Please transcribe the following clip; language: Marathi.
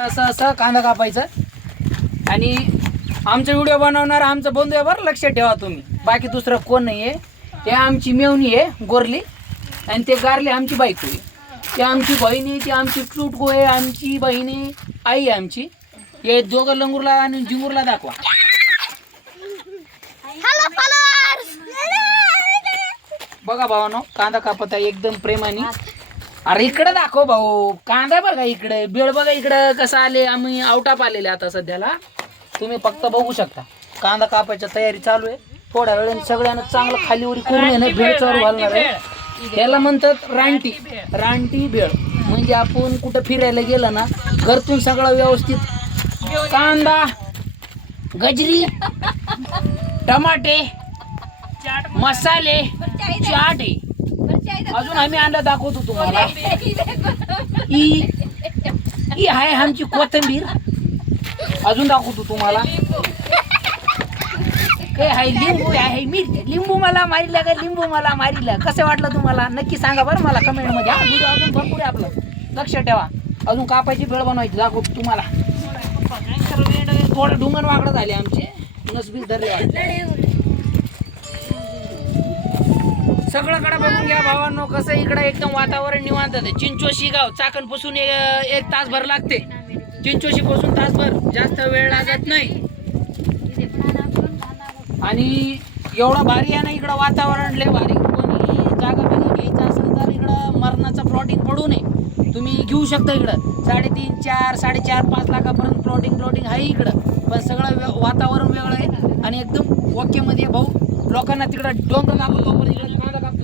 असं असं कांदा कापायचं. आणि आमचा व्हिडिओ बनवणार आमचं बंधू आहे बरं, लक्षात ठेवा तुम्ही. बाकी दुसरं कोण नाही आहे. ते आमची मेवणी आहे गोरली, आणि ते गारली आमची बायको आहे. ती आमची बहिणी, ती आमची टुटको आहे, आमची बहिणी आई आहे आमची. हे दोघं लंगूरला आणि जिंगूरला दाखवा. बघा भावानो, कांदा कापत आहे एकदम प्रेमाने. अरे इकडे दाखव भाऊ, कांदा बघा इकडे, बेळ बघा इकडं कसं आले. आम्ही आउटाप आलेले आता सध्याला, तुम्ही फक्त बघू शकता. कांदा कापायची तयारी चालू आहे. थोड्या वेळाने सगळ्यांना चांगलं खालीवरी करून आहे ना भेळ चालू घालणार आहे. त्याला म्हणतात रानटी. रानटी भेळ म्हणजे आपण कुठं फिरायला गेलं ना, घरतून सगळं व्यवस्थित कांदा, गजरी, टमाटे, मसाले, चाट आहे. अजून आम्ही आणला दाखवतो तुम्हाला. ही आहे आमची कोथिंबीर. अजून दाखवतो तुम्हाला. हे आहे लिंबू आहे, मिरची. लिंबू मला मारीला का लिंबू मला मारीला, कसं वाटलं तुम्हाला नक्की सांगा बरं मला कमेंट मध्ये. हा व्हिडिओ अजून भरपूर आहे आपलं, लक्षात ठेवा. अजून कापायची भेळ बनवायची दाखवतो तुम्हाला. थोडं डुंगण वाकडं झाले आमचे, नसबीस धरले. सगळ्याकडे बघून घ्या भावांनो, कसं इकडं एकदम वातावरण निवांत आहे. चिंचोशी गाव चाकणपासून एक तासभर लागते. चिंचोशी पासून तासभर, जास्त वेळ लागत नाही. आणि एवढं भारी आहे ना इकडं वातावरण, लय भारी. कोणी जागा बिगा घ्यायचं असेल तर इकडं मरणाचं प्लॉटिंग पडू नये, तुम्ही घेऊ शकता. इकडं 3.5, 4, 4.5, 5 लाखापर्यंत प्लॉटिंग आहे इकडं. पण सगळं वातावरण वेगळं आहे आणि एकदम ओके मध्ये भाऊ. लोकांना तिकडं डोंगर दाखवतो, पण इकडे कांदा कापतो.